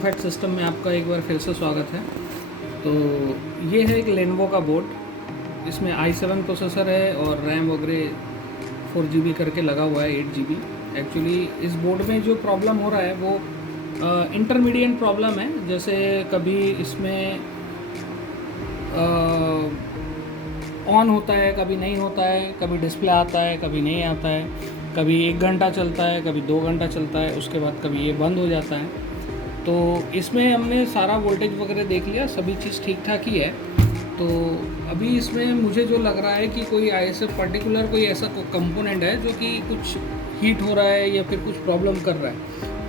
Lenovo fat system में आपका एक बार फिर से स्वागत है। तो ये है एक लेनोवो का बोर्ड। इसमें i7 प्रोसेसर है और रैम वगैरह 4 GB करके लगा हुआ है, 8 GB। एक्चुअली इस बोर्ड में जो प्रॉब्लम हो रहा है वो इंटरमीडिएट प्रॉब्लम है। जैसे कभी इसमें ऑन होता है, कभी नहीं होता है, कभी डिस्प्ले आता है, कभी नहीं आता है, कभी 1 घंटा चलता है, कभी 2 घंटा चलता है, उसके बाद कभी ये बंद हो जाता है। तो इसमें हमने सारा वोल्टेज वगैरह देख लिया, सभी चीज़ ठीक ठाक ही है। तो अभी इसमें मुझे जो लग रहा है कि कोई ऐसे पर्टिकुलर कोई ऐसा कंपोनेंट है जो कि कुछ हीट हो रहा है या फिर कुछ प्रॉब्लम कर रहा है।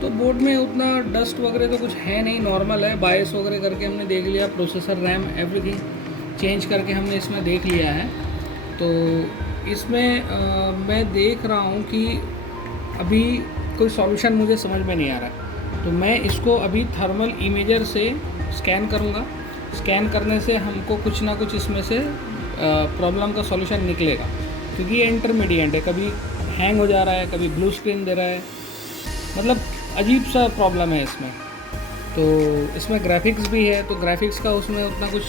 तो बोर्ड में उतना डस्ट वगैरह तो कुछ है नहीं, नॉर्मल है। बायस वगैरह करके हमने देख लिया, प्रोसेसर रैम एवरीथिंग चेंज करके हमने इसमें देख लिया है। तो इसमें मैं देख रहा हूँ कि अभी कोई सॉल्यूशन मुझे समझ में नहीं आ रहा है। तो मैं इसको अभी थर्मल इमेजर से स्कैन करूँगा। स्कैन करने से हमको कुछ ना कुछ इसमें से प्रॉब्लम का सॉल्यूशन निकलेगा, क्योंकि ये इंटरमीडिएट है। कभी हैंग हो जा रहा है, कभी ब्लू स्क्रीन दे रहा है, मतलब अजीब सा प्रॉब्लम है इसमें। तो इसमें ग्राफिक्स भी है, तो ग्राफिक्स का उसमें उतना कुछ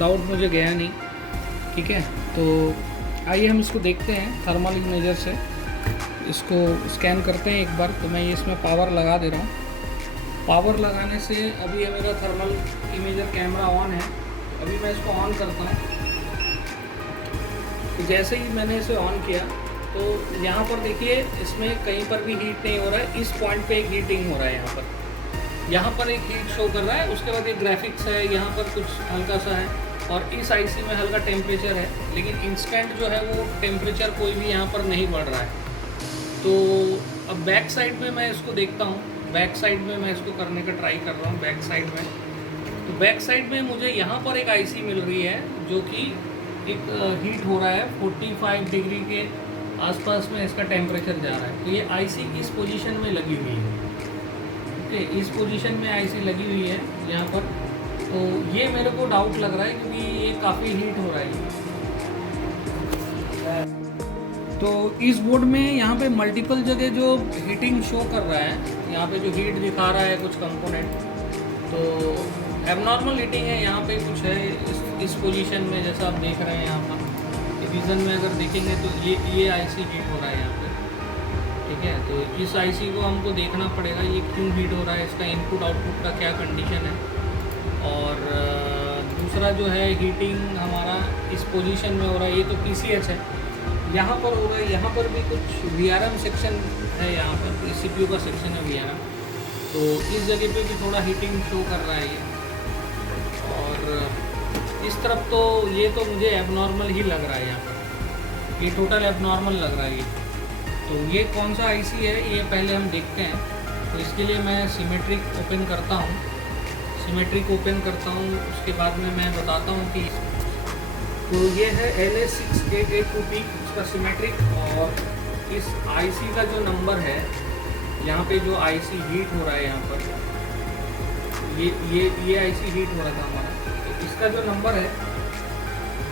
डाउट मुझे गया नहीं। ठीक है, तो आइए हम इसको देखते हैं थर्मल इमेजर से। इसको स्कैन करते हैं एक बार। तो मैं ये इसमें पावर लगा दे रहा हूँ। पावर लगाने से अभी ये मेरा थर्मल इमेजर कैमरा ऑन है। अभी मैं इसको ऑन करता हूँ। तो जैसे ही मैंने इसे ऑन किया तो यहाँ पर देखिए, इसमें कहीं पर भी हीट नहीं हो रहा है। इस पॉइंट पे एक हीटिंग हो रहा है, यहाँ पर एक हीट शो कर रहा है। उसके बाद एक ग्राफिक्स है, यहाँ पर कुछ हल्का सा है, और इस आईसी में हल्का टेम्परेचर है, लेकिन इंस्टेंट जो है वो टेम्परेचर कोई भी यहाँ पर नहीं बढ़ रहा है। तो अब बैक साइड में मैं इसको देखता हूँ। बैक साइड में मैं इसको करने का ट्राई कर रहा हूँ। बैक साइड में, तो बैक साइड में मुझे यहाँ पर एक आईसी मिल रही है जो कि एक हीट हो रहा है। 45 डिग्री के आसपास में इसका टेम्परेचर जा रहा है। तो ये आईसी इस पोजीशन में लगी हुई है। ओके, इस पोजीशन में आईसी लगी हुई है यहाँ पर। तो ये मेरे को डाउट लग रहा है, क्योंकि ये काफ़ी हीट हो रहा है। तो इस बोर्ड में यहाँ पे मल्टीपल जगह जो हीटिंग शो कर रहा है, यहाँ पे जो हीट दिखा रहा है कुछ कंपोनेंट, तो एबनॉर्मल हीटिंग है। यहाँ पे कुछ है इस पोजीशन में, जैसा आप देख रहे हैं यहाँ पर डिवीज़न में अगर देखेंगे तो ये आईसी हीट हो रहा है यहाँ पे। ठीक है, तो इस आईसी को हमको देखना पड़ेगा ये क्यों हीट हो रहा है, इसका इनपुट आउटपुट का क्या कंडीशन है। और दूसरा जो है हीटिंग हमारा इस पोजीशन में हो रहा है, ये तो पीसीएच है, यहाँ पर हो रहा है। यहाँ पर भी कुछ वीआरएम सेक्शन है, यहाँ पर सीपीयू का सेक्शन है वीआरएम। तो इस जगह पे भी थोड़ा हीटिंग शो कर रहा है ये। और इस तरफ तो ये तो मुझे एबनॉर्मल ही लग रहा है, यहाँ पर ये टोटल एबनॉर्मल लग रहा है ये। तो ये कौन सा आईसी है ये पहले हम देखते हैं। तो इसके लिए मैं सिमेट्रिक ओपन करता हूँ। सिमेट्रिक ओपन करता हूँ, उसके बाद में मैं बताता हूँ कि तो ये है LS6882P इसका सिमेट्रिक। और इस आईसी का जो नंबर है, यहाँ पे जो आईसी हीट हो रहा है यहाँ पर, ये आईसी हीट हो रहा था हमारा। तो इसका जो नंबर है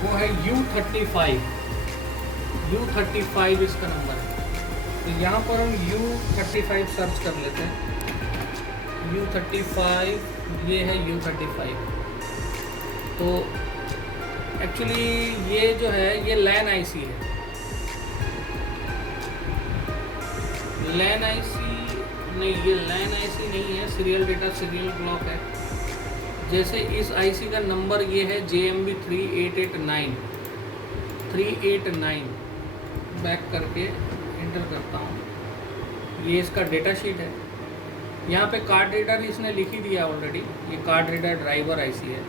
वो है U35 इसका नंबर है। तो यहाँ पर हम U35 सर्च कर लेते हैं। U35, ये है U35। तो एक्चुअली ये जो है ये लैन आईसी है। लैन आईसी नहीं, ये लैन आईसी नहीं है, सीरियल डेटा सीरियल ब्लॉक है। जैसे इस आईसी का नंबर ये है JMB 389 बैक करके एंटर करता हूँ। ये इसका डेटा शीट है। यहाँ पे कार्ड रीडर इसने लिख ही दिया ऑलरेडी, ये कार्ड रीडर ड्राइवर आईसी है।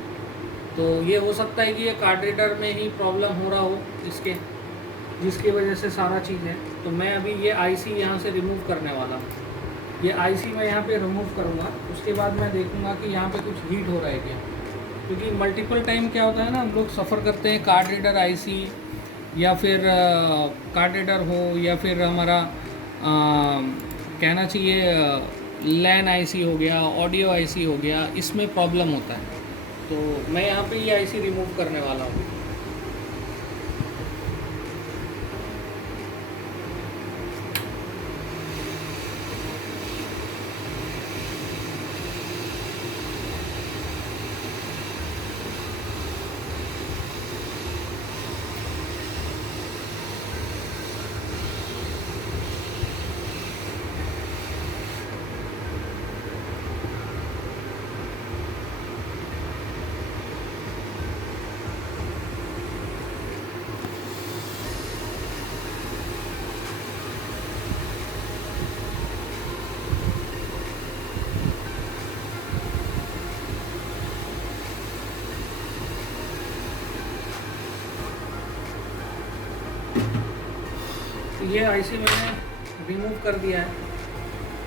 तो ये हो सकता है कि ये कार्ड रीडर में ही प्रॉब्लम हो रहा हो इसके, जिसकी वजह से सारा चीज़ है। तो मैं अभी ये आईसी यहाँ से रिमूव करने वाला हूँ। ये आईसी मैं यहाँ पे रिमूव करूँगा, उसके बाद मैं देखूँगा कि यहाँ पे कुछ हीट हो रहा है क्या। क्योंकि मल्टीपल टाइम क्या होता है ना, हम लोग सफ़र करते हैं कार्ड रीडर आईसी, या फिर कार्ड रीडर हो, या फिर हमारा कहना चाहिए लैन आईसी हो गया, ऑडियो आईसी हो गया, इसमें प्रॉब्लम होता है। तो मैं यहाँ पे ये आईसी रिमूव करने वाला हूँ। ये आईसी मैंने रिमूव कर दिया है।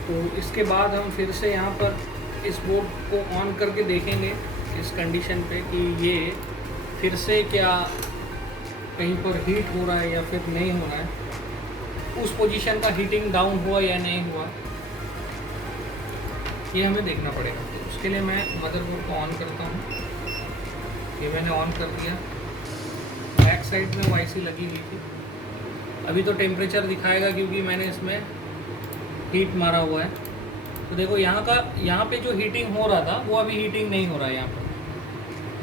तो इसके बाद हम फिर से यहाँ पर इस बोर्ड को ऑन करके देखेंगे इस कंडीशन पे कि ये फिर से क्या कहीं पर हीट हो रहा है या फिर नहीं हो रहा है, उस पोजीशन का हीटिंग डाउन हुआ या नहीं हुआ, ये हमें देखना पड़ेगा। तो उसके लिए मैं मदरबोर्ड को ऑन करता हूँ। ये मैंने ऑन कर दिया। बैक साइड में वो आईसी लगी हुई थी। अभी तो टेम्परेचर दिखाएगा क्योंकि मैंने इसमें हीट मारा हुआ है। तो देखो यहाँ पे जो हीटिंग हो रहा था वो अभी हीटिंग नहीं हो रहा है।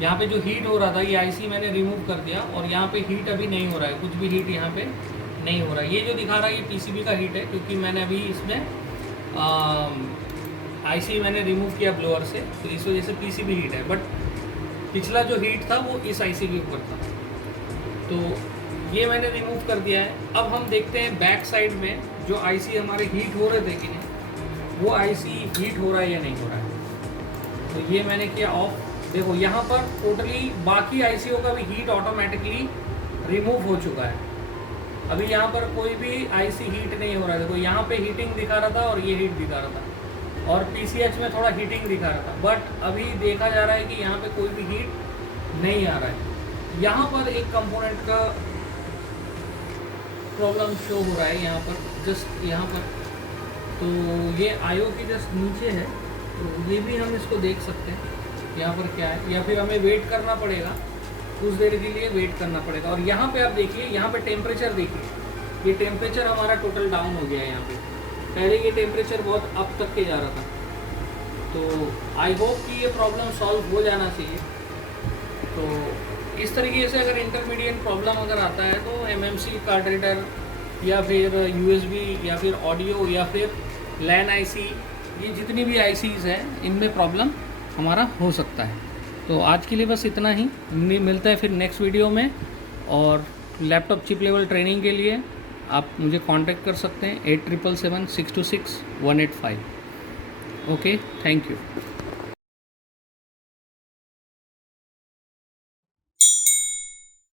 यहाँ पे जो हीट हो रहा था ये आईसी मैंने रिमूव कर दिया और यहाँ पे हीट अभी नहीं हो रहा है, कुछ भी हीट यहाँ पे नहीं हो रहा है। ये जो दिखा रहा है ये पीसीबी का हीट है, क्योंकि मैंने अभी इसमें आईसी मैंने रिमूव किया ब्लोअर से, तो इस वजह से पीसीबी हीट है। बट पिछला जो हीट था वो इस आईसी के ऊपर था, तो ये मैंने रिमूव कर दिया है। अब हम देखते हैं बैक साइड में जो आईसी हमारे हीट हो रहे थे कि नहीं, वो आईसी हीट हो रहा है या नहीं हो रहा है। तो ये मैंने किया ऑफ। देखो यहाँ पर टोटली बाकी आईसीओ का भी हीट ऑटोमेटिकली रिमूव हो चुका है। अभी यहाँ पर कोई भी आईसी हीट नहीं हो रहा है। देखो यहाँ पे हीटिंग दिखा रहा था और ये हीट दिखा रहा था, और पीसीएच में थोड़ा हीटिंग दिखा रहा था। बट अभी देखा जा रहा है कि यहाँ पे कोई भी हीट नहीं आ रहा है। यहाँ पर एक कंपोनेंट का प्रॉब्लम शो हो रहा है, यहाँ पर जस्ट यहाँ पर। तो ये आईओ की जस्ट नीचे है, तो ये भी हम इसको देख सकते हैं यहाँ पर क्या है, या फिर हमें वेट करना पड़ेगा, कुछ देर के लिए वेट करना पड़ेगा। और यहाँ पे आप देखिए, यहाँ पे टेम्परेचर देखिए, ये टेम्परेचर हमारा टोटल डाउन हो गया है। यहाँ पे पहले ये टेम्परेचर बहुत अप तक के जा रहा था। तो आई होप कि ये प्रॉब्लम सॉल्व हो जाना चाहिए। तो इस तरीके से अगर इंटरमीडिएट प्रॉब्लम अगर आता है तो एमएमसी कार्ड रीडर या फिर यूएसबी या फिर ऑडियो या फिर लैन आईसी, ये जितनी भी आईसीज हैं इनमें प्रॉब्लम हमारा हो सकता है। तो आज के लिए बस इतना ही, मिलता है फिर नेक्स्ट वीडियो में। और लैपटॉप चिप लेवल ट्रेनिंग के लिए आप मुझे कांटेक्ट कर सकते हैं 8777 626 185। Okay, thank you.